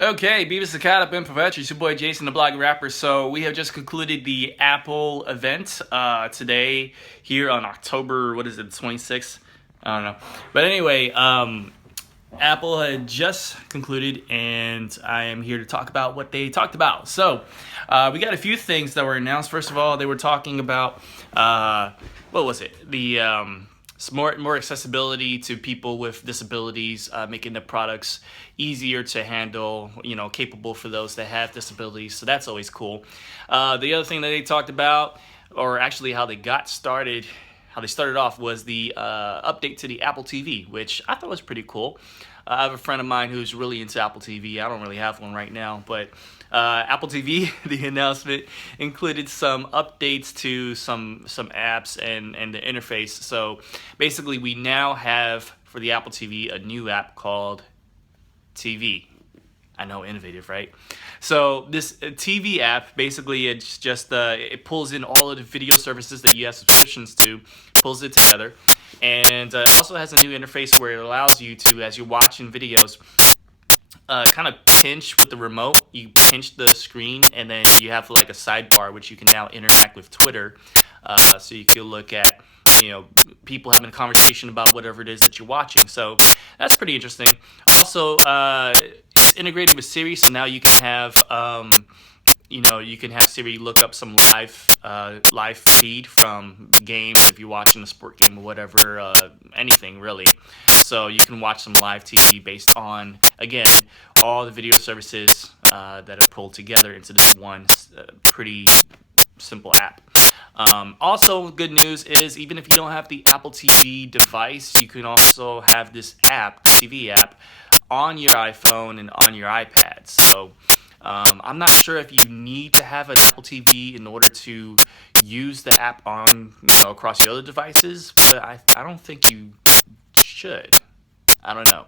Okay, Beavis the Cat up in Perfection. It's your boy Jason, the blog rapper. So we have just concluded the Apple event today here on October, what is it, 26th? I don't know. But anyway, Apple had just concluded, and I am here to talk about what they talked about. So we got a few things that were announced. First of all, they were talking about, what was it? The more accessibility to people with disabilities, making the products easier to handle, capable for those that have disabilities. So that's always cool. The other thing that they talked about, or actually how they started off, was the update to the Apple TV, which I thought was pretty cool. I have a friend of mine who's really into Apple TV. I don't really have one right now, but Apple TV, the announcement included some updates to some apps and the interface. So basically, we now have for the Apple TV a new app called TV. I know, innovative, right? So this TV app, basically, it's just it pulls in all of the video services that you have subscriptions to, pulls it together, and also has a new interface where it allows you to, as you're watching videos, kind of pinch with the remote. You pinch the screen, and then you have like a sidebar which you can now interact with Twitter. So you can look at people having a conversation about whatever it is that you're watching. So that's pretty interesting. Also, it's integrated with Siri, so now you can have Siri look up some live feed from games if you're watching a sport game or whatever, anything really. So you can watch some live TV based on, again, all the video services that are pulled together into this one pretty simple app. Also, good news is even if you don't have the Apple TV device, you can also have this app, the TV app, on your iPhone and on your iPad. So I'm not sure if you need to have an Apple TV in order to use the app on across your other devices, but I don't think you should. I don't know.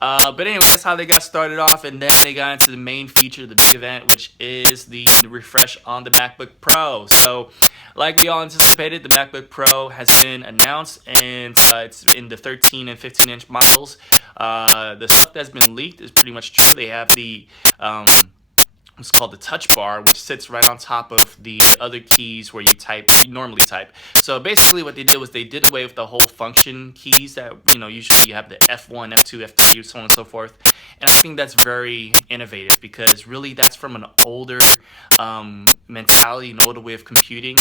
But anyway, that's how they got started off, and then they got into the main feature of the big event, which is the refresh on the MacBook Pro. So, like we all anticipated, the MacBook Pro has been announced, and it's in the 13 and 15-inch models. The stuff that's been leaked is pretty much true. They have the what's called the touch bar, which sits right on top of the other keys where you normally type. So basically what they did was they did away with the whole function keys that, usually you have the F1, F2, F3, so on and so forth. And I think that's very innovative because really that's from an older mentality, an older way of computing.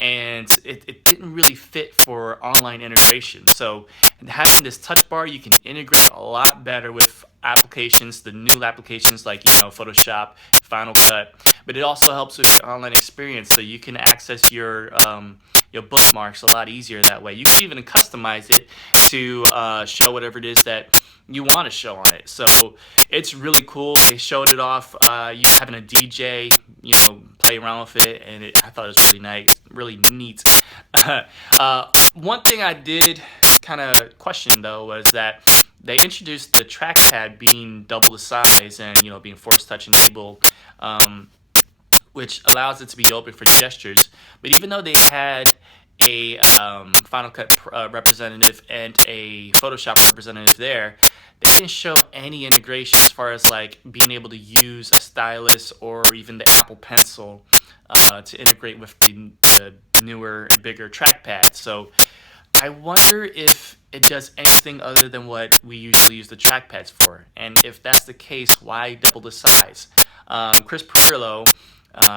And it didn't really fit for online integration. So having this touch bar, you can integrate a lot better with applications, the new applications like Photoshop, Final Cut, but it also helps with your online experience, so you can access your bookmarks a lot easier that way. You can even customize it to show whatever it is that you want to show on it. So it's really cool. They showed it off. You having a DJ, play around with it, and I thought it was really nice, really neat. One thing I did kind of question though was that they introduced the trackpad being double the size and being force touch enabled, which allows it to be open for gestures. But even though they had a Final Cut representative and a Photoshop representative there, they didn't show any integration as far as like being able to use a stylus or even the Apple Pencil to integrate with the newer and bigger trackpad. So I wonder if it does anything other than what we usually use the trackpads for. And if that's the case, why double the size? Chris Perillo,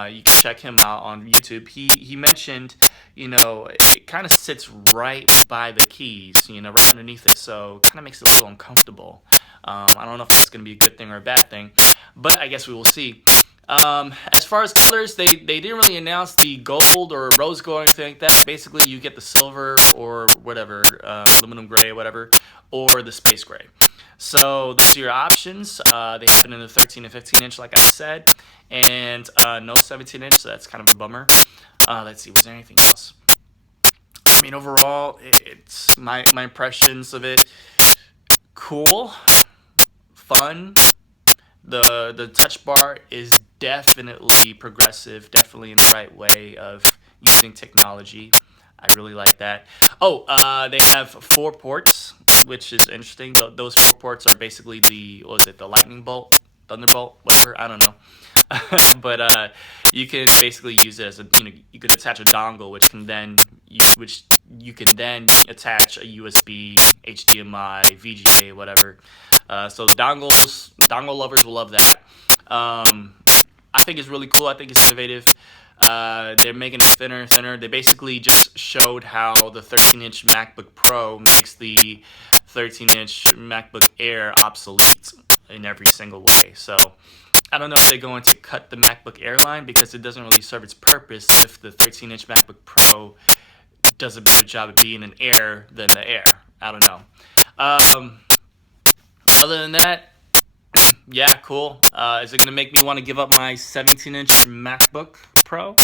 you can check him out on YouTube. He mentioned, it kind of sits right by the keys, right underneath it. So it kind of makes it a little uncomfortable. I don't know if that's going to be a good thing or a bad thing, but I guess we will see. As far as colors, they didn't really announce the gold or rose gold or anything like that. Basically, you get the silver or whatever, aluminum gray or whatever, or the space gray. So those are your options. They have it in the 13 and 15 inch, like I said, and no 17 inch, so that's kind of a bummer. Let's see, was there anything else? I mean, overall, it's my impressions of it. Cool, fun. The touch bar is definitely progressive, definitely in the right way of using technology. I really like that. Oh, they have 4 ports, which is interesting. Those 4 ports are basically the lightning bolt Thunderbolt, whatever, I don't know. But you can basically use it as you could attach a dongle, which you can then attach a USB, HDMI, VGA, whatever. So dongle lovers will love that. I think it's really cool. I think it's innovative. They're making it thinner. They basically just showed how the 13-inch MacBook Pro makes the 13-inch MacBook Air obsolete in every single way. So I don't know if they're going to cut the MacBook Air line, because it doesn't really serve its purpose if the 13-inch MacBook Pro does a better job of being an Air than the Air. I don't know. Other than that, yeah, cool. Is it going to make me want to give up my 17-inch MacBook Pro?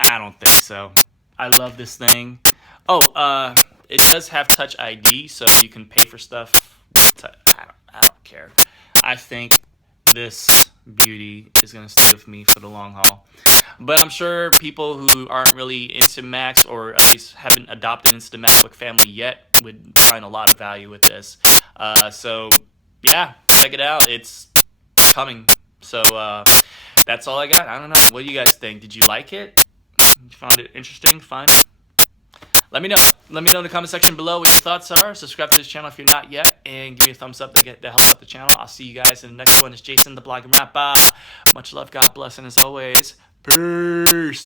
I don't think so. I love this thing. Oh, it does have Touch ID, so you can pay for stuff. I don't care. I think this beauty is going to stay with me for the long haul. But I'm sure people who aren't really into Macs, or at least haven't adopted into the MacBook family yet, would find a lot of value with this. So, yeah, check it out. It's coming. So, that's all I got. I don't know. What do you guys think? Did you like it? You found it interesting? Fun? Let me know. Let me know in the comment section below what your thoughts are. Subscribe to this channel if you're not yet, and give me a thumbs up to help out the channel. I'll see you guys in the next one. It's Jason, the Blog and Rapper. Much love, God bless, and as always, peace.